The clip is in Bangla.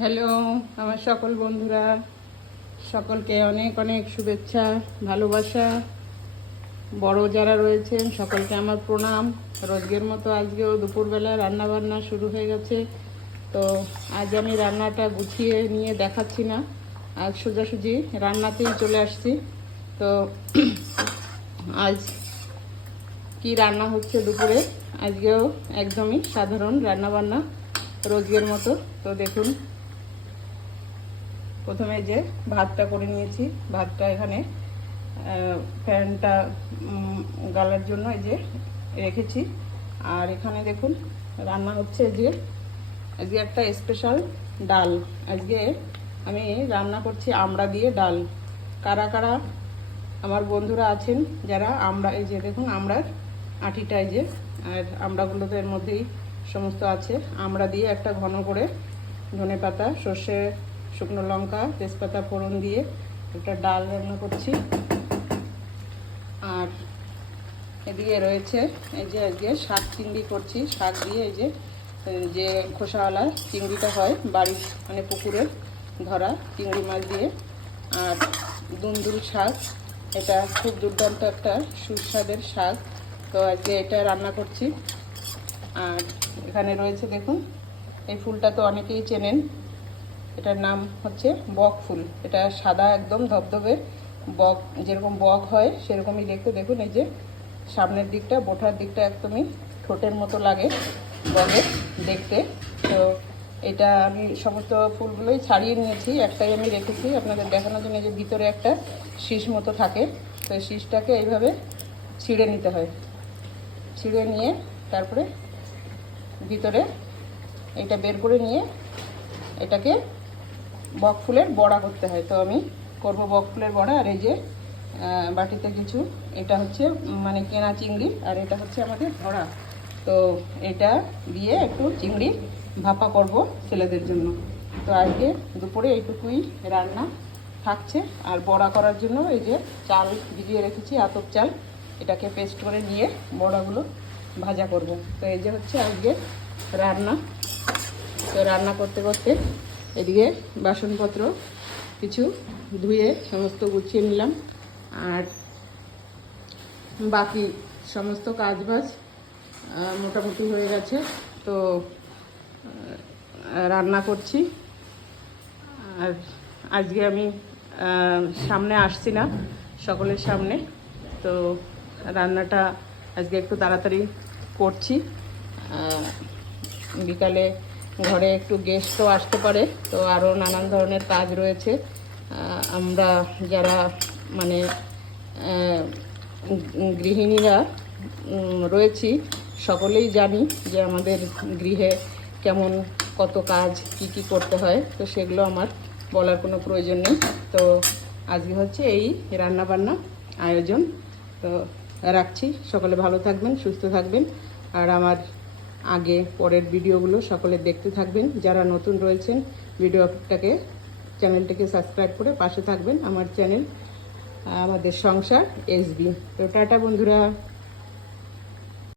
হ্যালো আমার সকল বন্ধুরা, সকলকে অনেক অনেক শুভেচ্ছা, ভালোবাসা। বড় যারা রয়েছেন সকলকে আমার প্রণাম। রোজগের মতো আজকেও দুপুরবেলা রান্না বান্না শুরু হয়ে গেছে। তো আজ আমি রান্নাটা গুছিয়ে নিয়ে দেখাচ্ছি না, আজ সোজাসুজি রান্নাতেই চলে আসছি। তো আজ কি রান্না হচ্ছে দুপুরে, আজকেও একদমই সাধারণ রান্না বান্না রোজগের মতো। তো দেখুন, প্রথমে যে ভাতটা করে নিয়েছি, ভাতটা এখানে ফ্যানটা গালার জন্য এই যে রেখেছি। আর এখানে দেখুন রান্না হচ্ছে যে আজকে একটা স্পেশাল ডাল। আজকে আমি রান্না করছি আমড়া দিয়ে ডাল। কারা কারা আমার বন্ধুরা আছেন যারা আমড়া, এই যে দেখুন আমড়ার আঁটিটা, এই যে, আর আমড়াগুলো তো এর মধ্যেই সমস্ত আছে। আমড়া দিয়ে একটা ঘন করে ধনে পাতা, সর্ষে, শুকনো লঙ্কা, তেজপাতা ফোড়ন দিয়ে একটা ডাল রান্না করছি। আর এদিকে রয়েছে এই যে আজকে শাক চিংড়ি করছি। শাক দিয়ে এই যে যে খোসাওয়ালা চিংড়িটা হয় বাড়ির, মানে পুকুরের ধরা চিংড়ি মাছ দিয়ে। আর দুন্দুল শাক, এটা খুব দুর্দান্ত একটা সুস্বাদের শাক। তো আজকে এটা রান্না করছি। আর এখানে রয়েছে দেখুন, এই ফুলটা তো অনেকেই চেনেন, এটার নাম হচ্ছে বক ফুল। এটা সাদা একদম ধবধবে, বক যেরকম বক হয় সেরকমই দেখতে। দেখুন এই যে সামনের দিকটা, বোঠার দিকটা একদমই ঠোঁটের মতো লাগে বকের দেখতে। তো এটা আমি সমস্ত ফুলগুলোই ছাড়িয়ে নিয়েছি, একটাই আমি রেখেছি আপনাদের দেখানোর জন্য। যে ভিতরে একটা শীষ মতো থাকে, তো এই শীষটাকে এইভাবে ছিঁড়ে নিতে হয়। ছিঁড়ে নিয়ে তারপরে ভিতরে এটা বের করে নিয়ে এটাকে বক ফুলের বড়া করতে হয়। তো আমি করব বক ফুলের বড়া। আর এই যে বাটিতে কিছু, এটা হচ্ছে মানে কেনা চিংড়ি, আর এটা হচ্ছে আমাদের ধরা। তো এটা দিয়ে একটু চিংড়ি ভাপা করব ছেলেদের জন্য। তো আজকে দুপুরে এইটুকুই রান্না থাকছে। আর বড়া করার জন্য এই যে চাল ভিজিয়ে রেখেছি, আতপ চাল, এটাকে পেস্ট করে নিয়ে বড়াগুলো ভাজা করব। তো এই যে হচ্ছে আজকে রান্না। তো রান্না করতে করতে এদিকে বাসনপত্র কিছু ধুয়ে সমস্ত গুছিয়ে নিলাম। আর বাকি সমস্ত কাজবাজ মোটামুটি হয়ে গেছে। তো রান্না করছি। আর আজকে আমি সামনে আসছি না সকলের সামনে, তো রান্নাটা আজকে একটু তাড়াতাড়ি করছি। বিকালে ঘরে একটু গেস্টও আসতে পারে, তো আরও নানান ধরনের কাজ রয়েছে। আমরা যারা মানে গৃহিণীরা রয়েছি সকলেই জানি যে আমাদের গৃহে কেমন কত কাজ কি কি করতে হয়। তো সেগুলো আমার বলার কোনো প্রয়োজন নেই। তো আজকে হচ্ছে এই রান্নাবান্না আয়োজন। তো রাখছি, সকলে ভালো থাকবেন, সুস্থ থাকবেন। আর আমার আগে পরের ভিডিওগুলো সকলে দেখতে থাকবেন। যারা নতুন রয়েছেন চ্যানেলটাকে সাবস্ক্রাইব করে পাশে থাকবেন। আমার চ্যানেল আমাদের সংসার এসবি। তো টাটা বন্ধুরা।